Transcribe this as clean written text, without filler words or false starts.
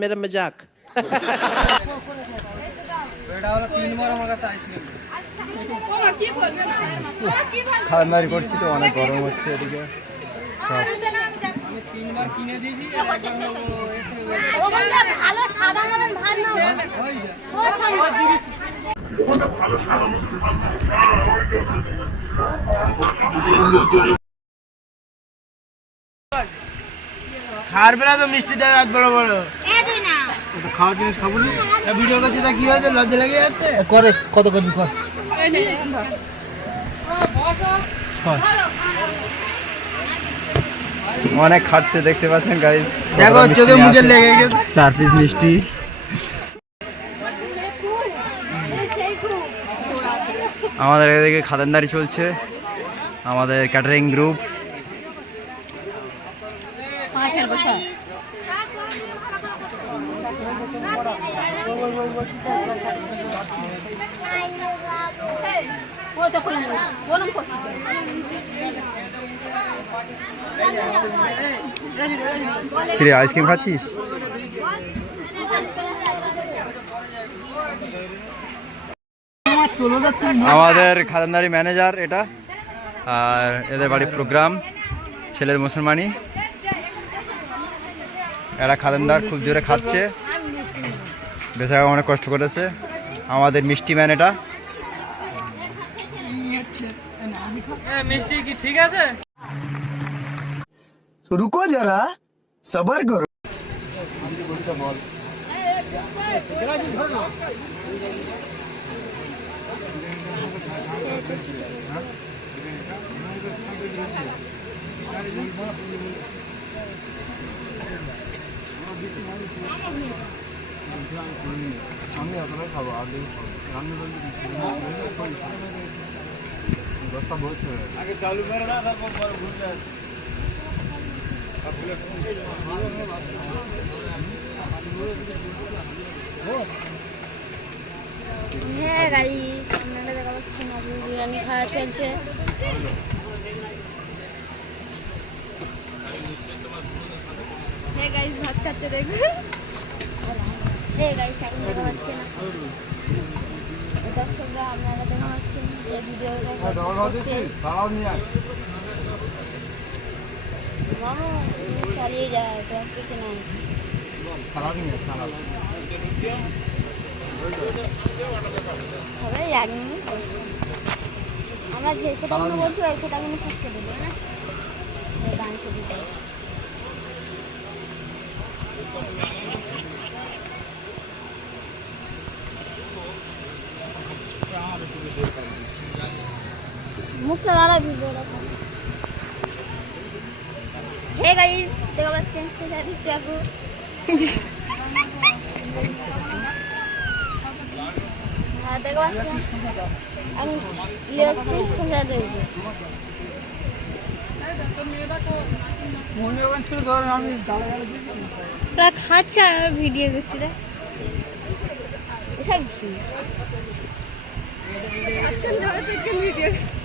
मेरा मजाक খান্নারি করছি তো অনেক গরম হচ্ছে এদিকে খাওয়ার বেলা তো মিষ্টি দেয় এত বড় বড় খাওয়ার জিনিস খাবো না ভিডিও করছি তা কি হয়েছে লজ্জা লেগে যাচ্ছে করে কত করবি কর অনেক খাচ্ছে দেখতে পাচ্ছেন গাইস দেখো চোখে মুখে লেগে গেছে 4 পিস মিষ্টি আমাদের এদিকে খাদানদারি চলছে আমাদের ক্যাটারিং গ্রুপ কিরে আইসক্রিম খাচ্ছিস আমাদের খাদানদারি ম্যানেজার এটা আর এদের বাড়ির প্রোগ্রাম ছেলের মুসলমানি এরা খাদানদার খুব জোরে খাচ্ছে বেচারা অনেক কষ্ট করেছে আমাদের মিষ্টি ম্যান এটা মিষ্টি কি ঠিক আছে रुको जरा सबर करो আগে চালু করে না তারপর ভুল যায় হ্যাঁ গাইস আপনারা দেখা পাচ্ছেন আজকে বিরিয়ানি খাওয়া চলছে হ্যাঁ গাইস ভাত খাচ্ছে দেখুন হ্যাঁ গাইস এখন দেখা পাচ্ছেন দর্শকরা আপনারা দেখা পাচ্ছেন যে ভিডিওটা চালিয়ে যায় কিছু নাই সবাই জানি আমরা যে কথাগুলো বলছি ওই কথাগুলো থাকতে দেবো না গান ছবি মুখ লাগানো ভিডিও হে গাইস দেখা পাচ্ছেন সেটা দিচ্ছে আপু হ্যাঁ দেখা পাচ্ছেন আমি ইলেকট্রিক সোজা রয়েছে ওরা খাচ্ছে আর আমার ভিডিও করছি রে এসব ভিডিও ঠিক আছে